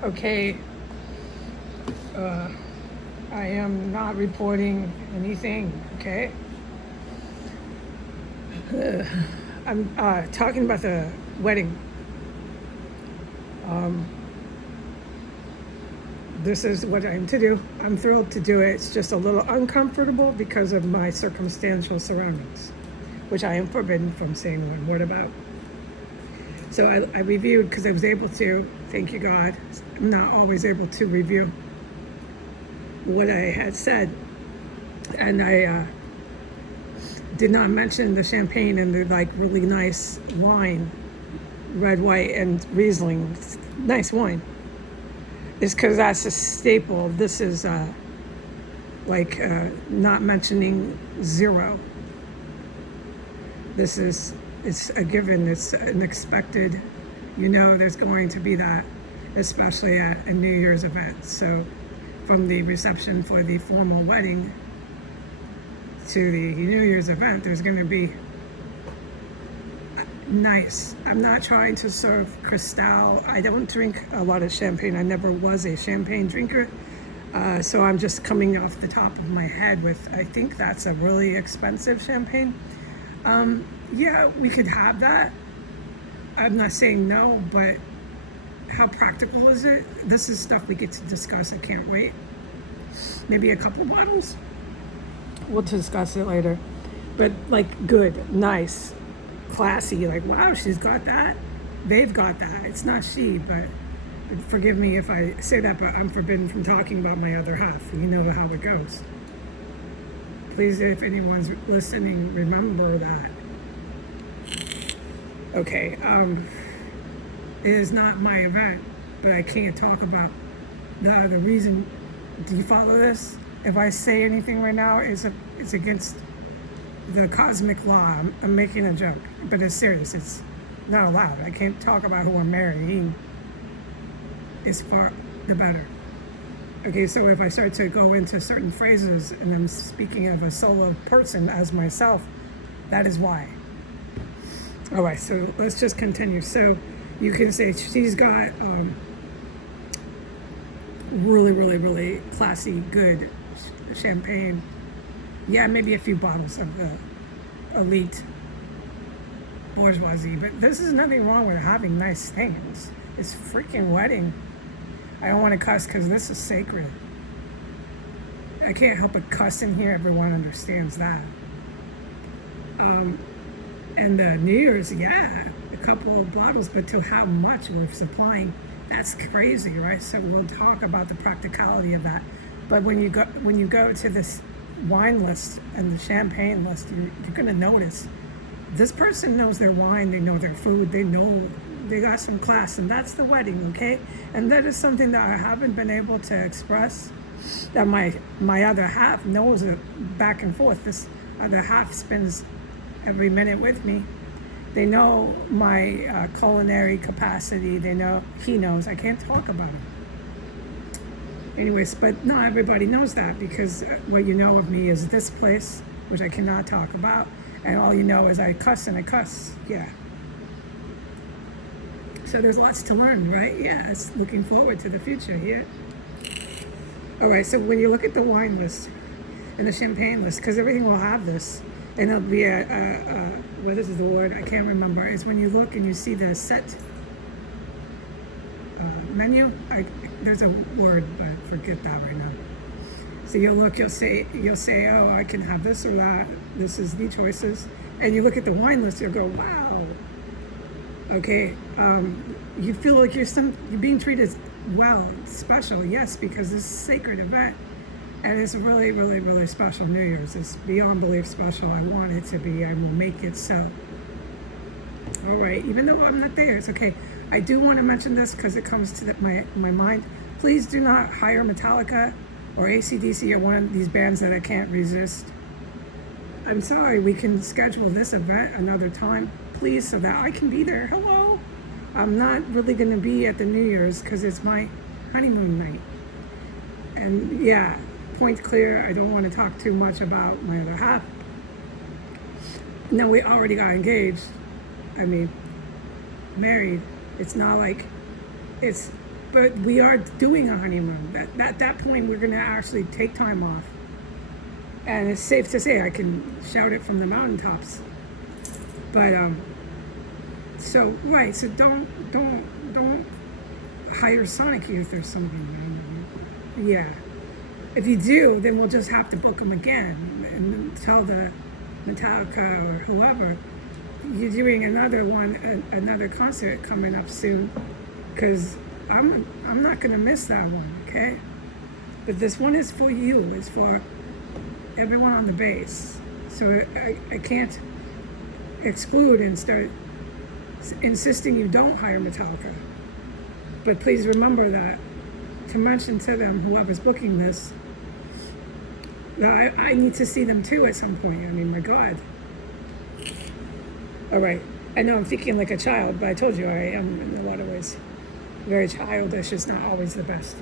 Okay, uh, I am not reporting anything, okay? I'm talking about the wedding. This is what I'm to do. I'm thrilled to do it. It's just a little uncomfortable because of my circumstantial surroundings, which I am forbidden from saying one word about. So I reviewed because I was able to, thank you God. I'm not always able to review what I had said. And I did not mention the champagne and the like really nice wine, red, white, and Riesling. Nice wine. It's because that's a staple. This is not mentioning zero. It's a given. It's an expected. You know, there's going to be that, especially at a New Year's event. So, from the reception for the formal wedding to the New Year's event, there's going to be nice. I'm not trying to serve Cristal. I don't drink a lot of champagne. I never was a champagne drinker. So I'm just coming off the top of my head with, I think that's a really expensive champagne. Yeah, we could have that. I'm not saying no, but how practical is it? This is stuff we get to discuss. I can't wait. Maybe a couple bottles. We'll discuss it later. But like good, nice, classy, like wow, she's got that. They've got that. It's not she, but forgive me if I say that, but I'm forbidden from talking about my other half. You know how it goes. Please, if anyone's listening, remember that. Okay, it is not my event, but I can't talk about the other reason. Do you follow this? If I say anything right now, it's against the cosmic law. I'm making a joke, but it's serious. It's not allowed. I can't talk about who I'm marrying. It's far the better. Okay, so if I start to go into certain phrases and I'm speaking of a solo person as myself, that is why. All right, so let's just continue. So you can say she's got really, really, really classy, good champagne. Yeah, maybe a few bottles of the elite bourgeoisie, but this is nothing wrong with having nice things. It's freaking wedding. I don't want to cuss because this is sacred. I can't help but cuss in here. Everyone understands that. And the New Year's, yeah, a couple of bottles, but to how much we're supplying, that's crazy, right? So we'll talk about the practicality of that. But when you go to this wine list and the champagne list, you're going to notice this person knows their wine, they know their food, they got some class, and that's the wedding, okay? And that is something that I haven't been able to express, that my other half knows it back and forth. This other half spends every minute with me. They know my culinary capacity. He knows. I can't talk about it. Anyways, but not everybody knows that, because what you know of me is this place, which I cannot talk about, and all you know is I cuss and I cuss. Yeah. So there's lots to learn, right? Yeah, it's looking forward to the future here. All right, so when you look at the wine list and the champagne list, because everything will have this, and it'll be what is the word? I can't remember. It's when you look and you see the set menu. There's a word, but I forget that right now. So you'll look, you'll say, oh, I can have this or that. This is the choices. And you look at the wine list, you'll go, wow. Okay, you feel like you're being treated well, special, yes, because this is a sacred event. And it's really, really, really special New Year's. It's beyond belief special. I want it to be. I will make it so. All right, even though I'm not there, it's okay. I do want to mention this because it comes to my mind. Please do not hire Metallica or AC/DC or one of these bands that I can't resist. I'm sorry, we can schedule this event another time, please, so that I can be there. Hello. I'm not really going to be at the New Year's because it's my honeymoon night. And yeah, point clear, I don't want to talk too much about my other half. No, we already got engaged. I mean, married. It's not like it's but we are doing a honeymoon. At that point, we're going to actually take time off. And it's safe to say I can shout it from the mountaintops. But so right, so don't hire Sonic Youth or something. Yeah, if you do, then we'll just have to book them again and tell the Metallica or whoever you're doing another concert coming up soon, because I'm not gonna miss that one, okay? But this one is for you. It's for everyone on the base. So I can't exclude and start insisting you don't hire Metallica. But please remember that to mention to them, whoever's booking this, that I need to see them too at some point. I mean, my God. All right. I know I'm thinking like a child, but I told you I am in a lot of ways. Very childish is not always the best.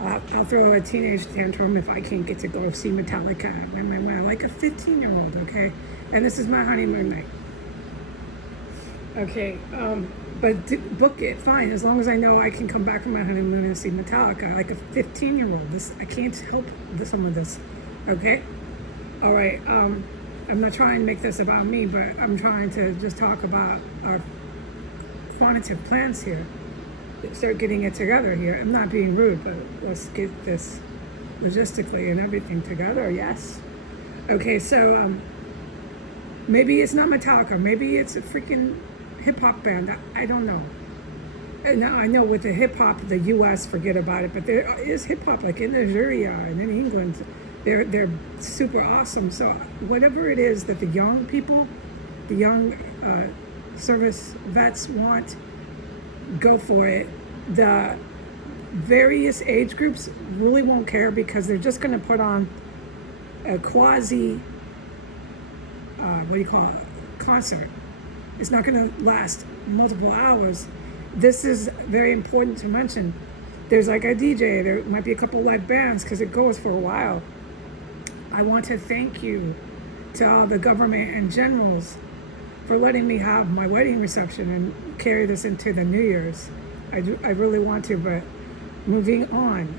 I'll throw a teenage tantrum if I can't get to go see Metallica. I'm like a 15-year-old, okay? And this is my honeymoon night. Okay, but book it, fine, as long as I know I can come back from my honeymoon and see Metallica, like a 15-year-old. I can't help some of this, okay? All right, I'm not trying to make this about me, but I'm trying to just talk about our quantitative plans here. Start getting it together here. I'm not being rude, but let's get this logistically and everything together, yes? Okay, so maybe it's not Metallica, maybe it's a freaking hip-hop band, I don't know. And I know with the hip-hop, the US, forget about it, but there is hip-hop, like in Nigeria and in England, they're super awesome. So whatever it is that the young people, the young service vets want, go for it. The various age groups really won't care, because they're just going to put on a quasi concert. It's not going to last multiple hours. This is very important to mention. There's like a DJ, there might be a couple live bands, because it goes for a while. I want to thank you to all the government and generals for letting me have my wedding reception and carry this into the New Year's. I really want to, but moving on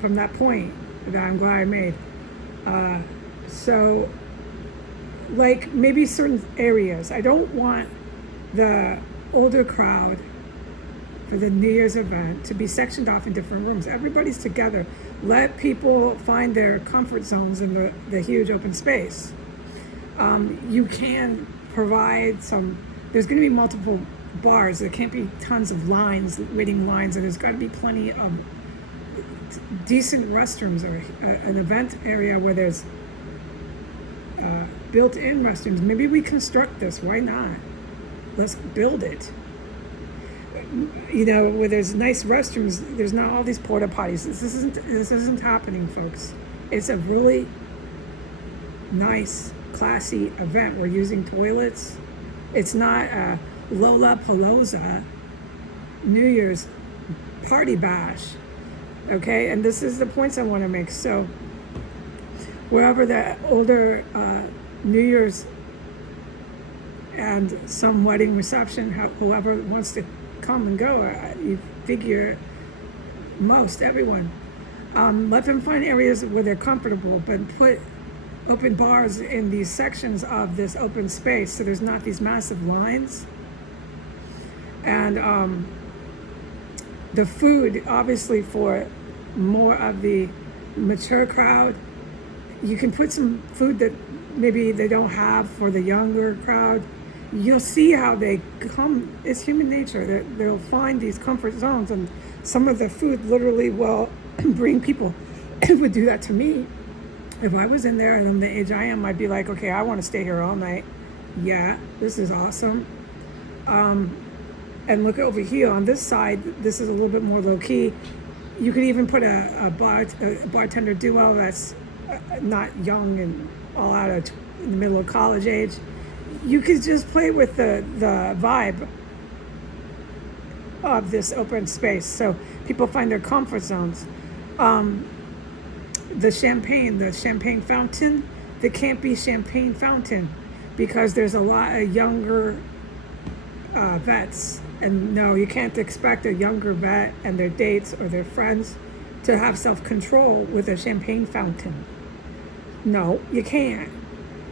from that point that I'm glad I made. So, like maybe certain areas, I don't want the older crowd for the New Year's event to be sectioned off in different rooms. Everybody's together. Let people find their comfort zones in the huge open space. You can provide some, there's going to be multiple bars. There can't be tons of lines, waiting lines, and there's got to be plenty of decent restrooms, or an event area where there's built-in restrooms. Maybe we construct this. Why not? Let's build it. You know, where there's nice restrooms, there's not all these porta potties. This isn't happening, folks. It's a really nice, classy event. We're using toilets. It's not a Lollapalooza New Year's party bash, okay? And this is the points I want to make. So wherever the older New Year's and some wedding reception, whoever wants to come and go, you figure everyone. Let them find areas where they're comfortable, but put open bars in these sections of this open space, so there's not these massive lines. And the food, obviously, for more of the mature crowd, you can put some food that maybe they don't have for the younger crowd. You'll see how they come. It's human nature. They'll find these comfort zones, and some of the food literally will bring people. It would do that to me. If I was in there and I'm the age I am, I'd be like, okay, I want to stay here all night. Yeah, this is awesome. And look over here on this side, this is a little bit more low key. You could even put a bartender duo that's not young and all out of in the middle of college age. You could just play with the vibe of this open space, so people find their comfort zones. The champagne fountain, there can't be champagne fountain, because there's a lot of younger vets And no, you can't expect a younger vet and their dates or their friends to have self-control with a champagne fountain. No, you can't.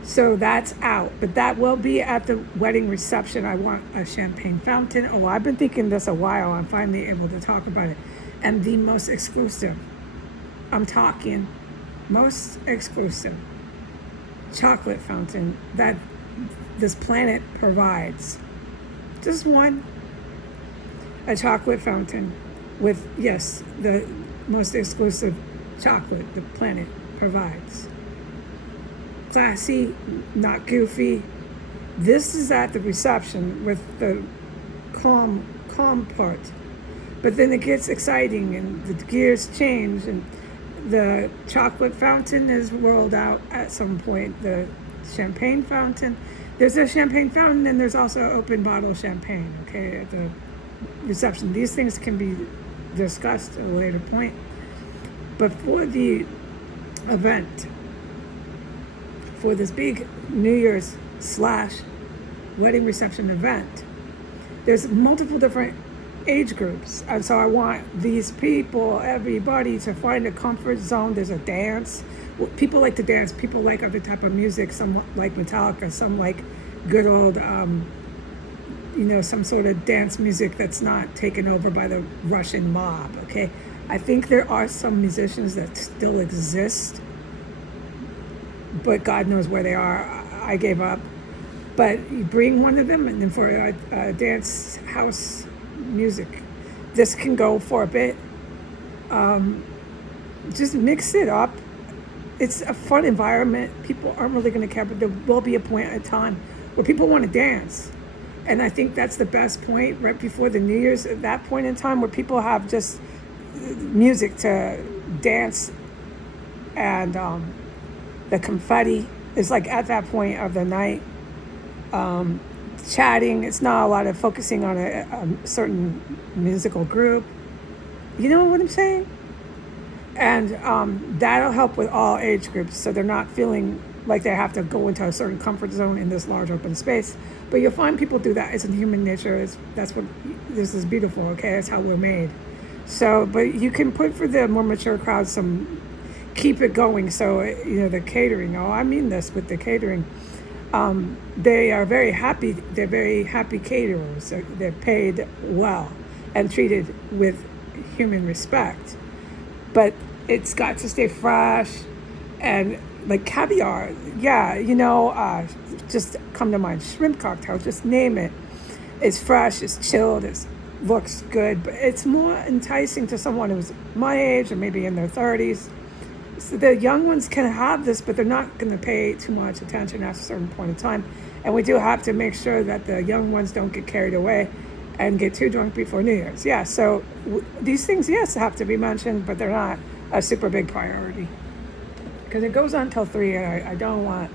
So that's out. But that will be at the wedding reception. I want a champagne fountain. Oh, I've been thinking this a while. I'm finally able to talk about it. And the most exclusive, I'm talking most exclusive chocolate fountain that this planet provides. Just one. A chocolate fountain with, yes, the most exclusive chocolate the planet provides. Classy, not goofy. This is at the reception with the calm part. But then it gets exciting and the gears change and the chocolate fountain is rolled out at some point. The champagne fountain. There's a champagne fountain and there's also open bottle champagne, okay, at the reception. These things can be discussed at a later point. But for the event, for this big New Year's / wedding reception event, there's multiple different age groups. And so I want these people, everybody, to find a comfort zone. There's a dance. People like to dance. People like other type of music. Some like Metallica. Some like good old, some sort of dance music that's not taken over by the Russian mob, okay? I think there are some musicians that still exist, but God knows where they are. I gave up. But you bring one of them, and then for a dance house music, this can go for a bit. Just mix it up. It's a fun environment. People aren't really going to care, but there will be a point in time where people want to dance. And I think that's the best point, right before the New Year's, at that point in time where people have just music to dance, and the confetti is like at that point of the night. Chatting, it's not a lot of focusing on a certain musical group. You know what I'm saying? And that'll help with all age groups, so they're not feeling like they have to go into a certain comfort zone in this large open space. But you'll find people do that. It's in human nature. That's what this is beautiful, okay? That's how we're made. So, but you can put for the more mature crowd some, keep it going. So, the catering, I mean this with the catering. They are very happy. They're very happy caterers. They're paid well and treated with human respect. But it's got to stay fresh, and like caviar, just come to mind. Shrimp cocktail, just name it. It's fresh, it's chilled, it looks good, but it's more enticing to someone who's my age or maybe in their 30s. So the young ones can have this, but they're not going to pay too much attention at a certain point in time. And we do have to make sure that the young ones don't get carried away and get too drunk before New Year's. Yeah, so these things, yes, have to be mentioned, but they're not a super big priority. Because it goes on till 3, and I don't want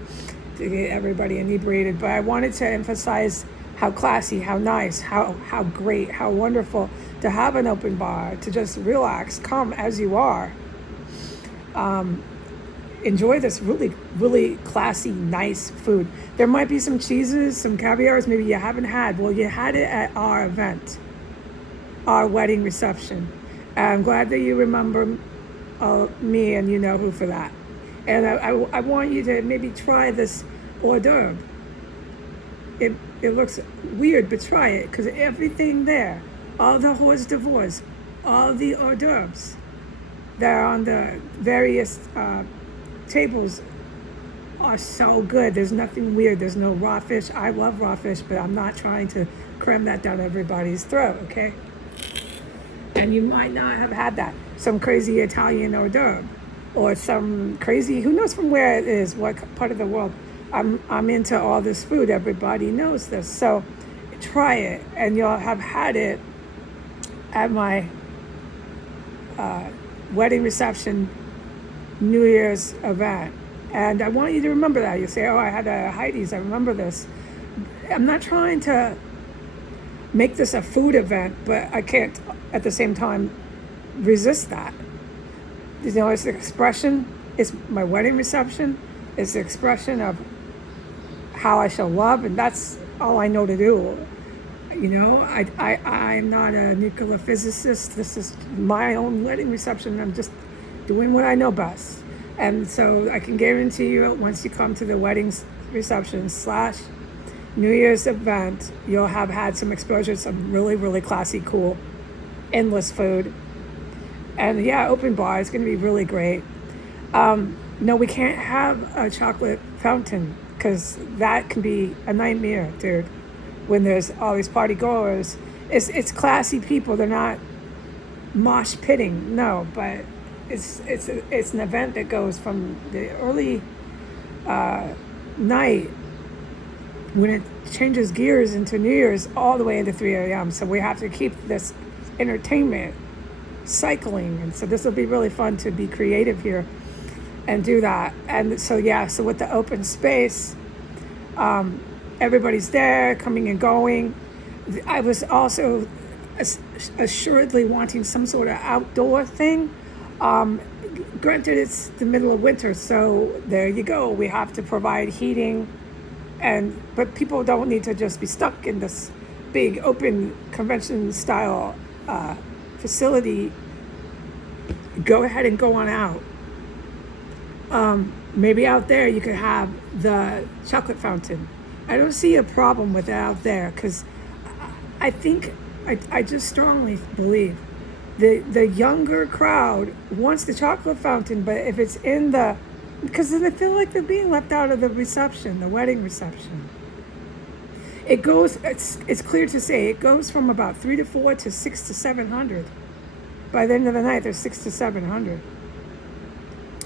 to get everybody inebriated, but I wanted to emphasize how classy, how nice, how great, how wonderful to have an open bar, to just relax, come as you are. Enjoy this really, really classy, nice food. There might be some cheeses, some caviars maybe you haven't had. Well, you had it at our event, our wedding reception. And I'm glad that you remember me and you know who for that. And I want you to maybe try this hors d'oeuvre. It looks weird, but try it, because everything there, all the hors d'oeuvres, all the hors d'oeuvres that are on the various tables are so good. There's nothing weird. There's no raw fish. I love raw fish, but I'm not trying to cram that down everybody's throat, okay? And you might not have had that. Some crazy Italian hors d'oeuvre, or some crazy, who knows from where it is, what part of the world. I'm into all this food. Everybody knows this. So try it, and you'll have had it at my wedding reception New Year's event. And I want you to remember that. You say, I had a Heidi's, I remember this. I'm not trying to make this a food event, but I can't at the same time resist that. It's the expression, it's my wedding reception, it's the expression of how I shall love, and that's all I know to do. I'm not a nuclear physicist. This is my own wedding reception. I'm just doing what I know best. And so I can guarantee you, once you come to the wedding reception / New Year's event, you'll have had some exposure to some really, really classy, cool, endless food. And yeah, open bar is going to be really great. No, we can't have a chocolate fountain because that can be a nightmare, dude. When there's all these party goers, it's classy people. They're not mosh pitting, no, but it's an event that goes from the early night when it changes gears into New Year's all the way into 3 a.m. So we have to keep this entertainment cycling, and so this will be really fun to be creative here and do that. And so so with the open space, everybody's there coming and going. I was also assuredly wanting some sort of outdoor thing. Granted, it's the middle of winter, so there you go. We have to provide heating, but people don't need to just be stuck in this big open convention style facility. Go ahead and go on out. Maybe out there you could have the chocolate fountain. I don't see a problem with that out there because I think I just strongly believe the younger crowd wants the chocolate fountain, but if it's because they feel like they're being left out of the reception, the wedding reception. It's clear to say it goes from about 3 to 4 to 6 to 700. By the end of the night, there's 6 to 700.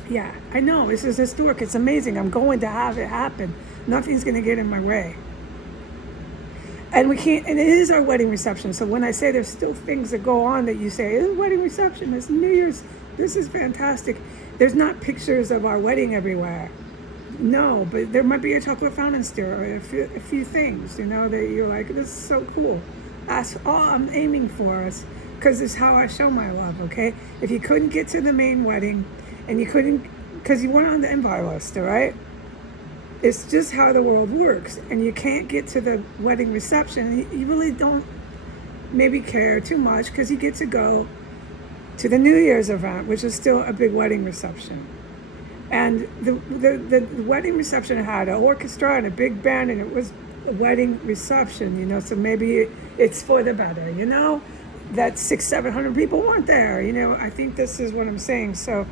Yeah, I know, this is historic. It's amazing. I'm going to have it happen. Nothing's going to get in my way. And it is our wedding reception. So when I say there's still things that go on that you say, it's a wedding reception, it's New Year's, this is fantastic. There's not pictures of our wedding everywhere. No, but there might be a chocolate fountain still, or a few things, that you're like, this is so cool. That's all I'm aiming for, because it's how I show my love, okay? If you couldn't get to the main wedding, and you couldn't, because you weren't on the invite list, all right? It's just how the world works, and you can't get to the wedding reception. You really don't maybe care too much because you get to go to the New Year's event, which is still a big wedding reception. And the wedding reception had an orchestra and a big band, and it was a wedding reception, so maybe it's for the better, that 600-700 people weren't there, I think this is what I'm saying. So,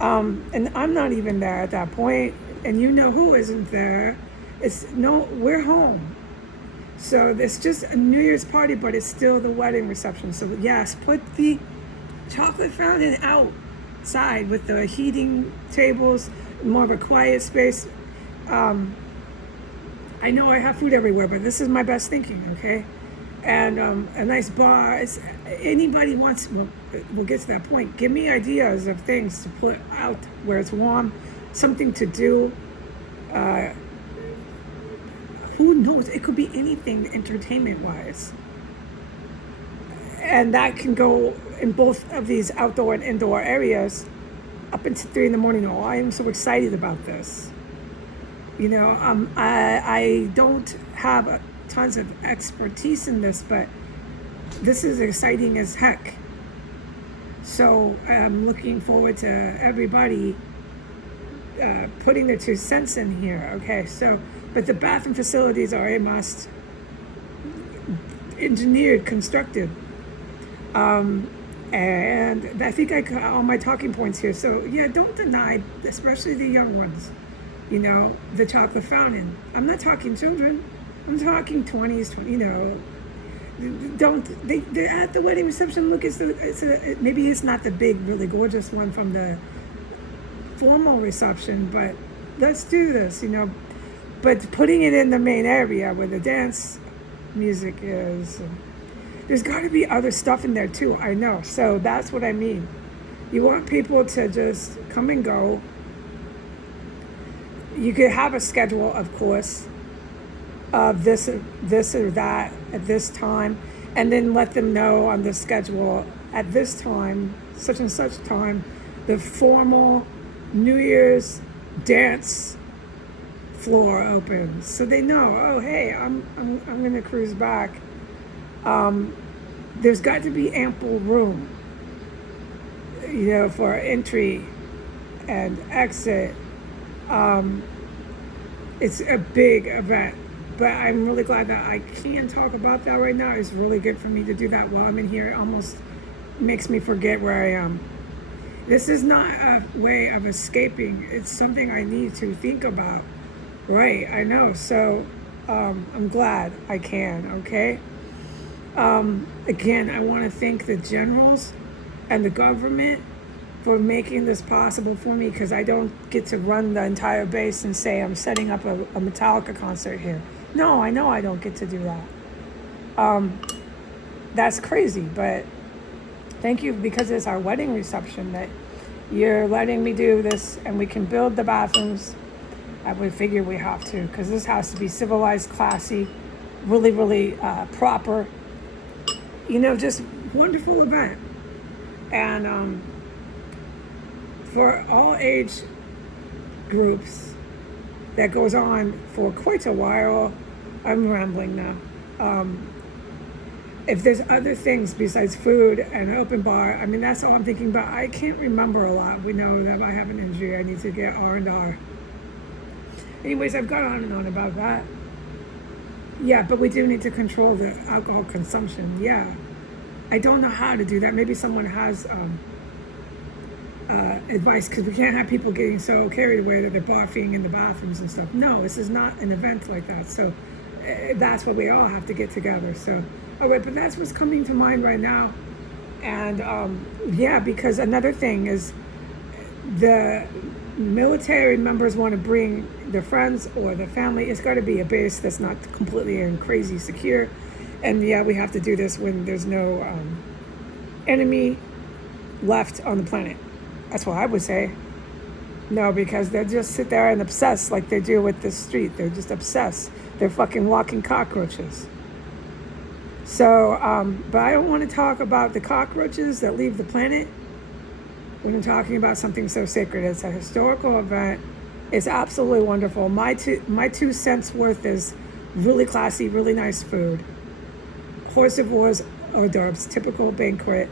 and I'm not even there at that point. And who isn't there? We're home. So it's just a New Year's party, but it's still the wedding reception. So yes, put the chocolate fountain outside with the heating tables, more of a quiet space. I know I have food everywhere, but this is my best thinking, okay? And a nice bar. Anybody wants, we'll get to that point. Give me ideas of things to put out where it's warm. Something to do. Who knows? It could be anything entertainment-wise. And that can go in both of these outdoor and indoor areas up until 3 in the morning. Oh, I am so excited about this. I don't have tons of expertise in this, but this is exciting as heck. So I'm looking forward to everybody putting their 2 cents in here. Okay, so, but the bathroom facilities are a must. Engineered, constructed. And I think I got all my talking points here. So yeah, don't deny, especially the young ones, the chocolate fountain. I'm not talking children. I'm talking 20s, they're at the wedding reception. Look, maybe it's not the big, really gorgeous one from the formal reception, but let's do this, but putting it in the main area where the dance music is, there's got to be other stuff in there too, I know. So that's what I mean. You want people to just come and go. You could have a schedule, of course, of this or that at this time, and then let them know on the schedule at this time, such and such time, the formal New Year's dance floor opens, so they know. Oh, hey, I'm gonna cruise back There's got to be ample room, for entry and exit. It's a big event, but I'm really glad that I can talk about that right now. It's really good for me to do that while I'm in here. It almost makes me forget where I am. This is not a way of escaping. It's something I need to think about. Right, I know. So I'm glad I can, okay? Again, I want to thank the generals and the government for making this possible for me, because I don't get to run the entire base and say I'm setting up a Metallica concert here. No, I know I don't get to do that. That's crazy, but thank you, because it's our wedding reception that you're letting me do this, and we can build the bathrooms. I would figure we have to, because this has to be civilized, classy, really, really proper. Just wonderful event. And for all age groups, that goes on for quite a while. I'm rambling now. If there's other things besides food and an open bar, I mean, that's all I'm thinking about. I can't remember a lot. We know that I have an injury. I need to get R&R. Anyways, I've gone on and on about that. Yeah, but we do need to control the alcohol consumption. Yeah. I don't know how to do that. Maybe someone has advice, because we can't have people getting so carried away that they're barfing in the bathrooms and stuff. No, this is not an event like that. So that's what we all have to get together. So, all right, but that's what's coming to mind right now. And yeah, because another thing is the military members want to bring their friends or their family. It's got to be a base that's not completely and crazy secure. And yeah, we have to do this when there's no enemy left on the planet. That's what I would say. No, because they'll just sit there and obsess like they do with the street. They're just obsessed. They're fucking walking cockroaches. So, but I don't want to talk about the cockroaches that leave the planet when I'm talking about something so sacred. It's a historical event. It's absolutely wonderful. My 2 cents worth is really classy, really nice food. Horse of Wars hors d'oeuvres, typical banquet.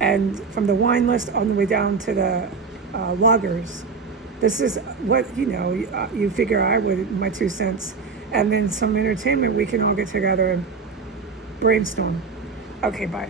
And from the wine list all the way down to the lagers. This is what, you figure I would, my 2 cents. And then some entertainment, we can all get together and brainstorm. Okay, bye.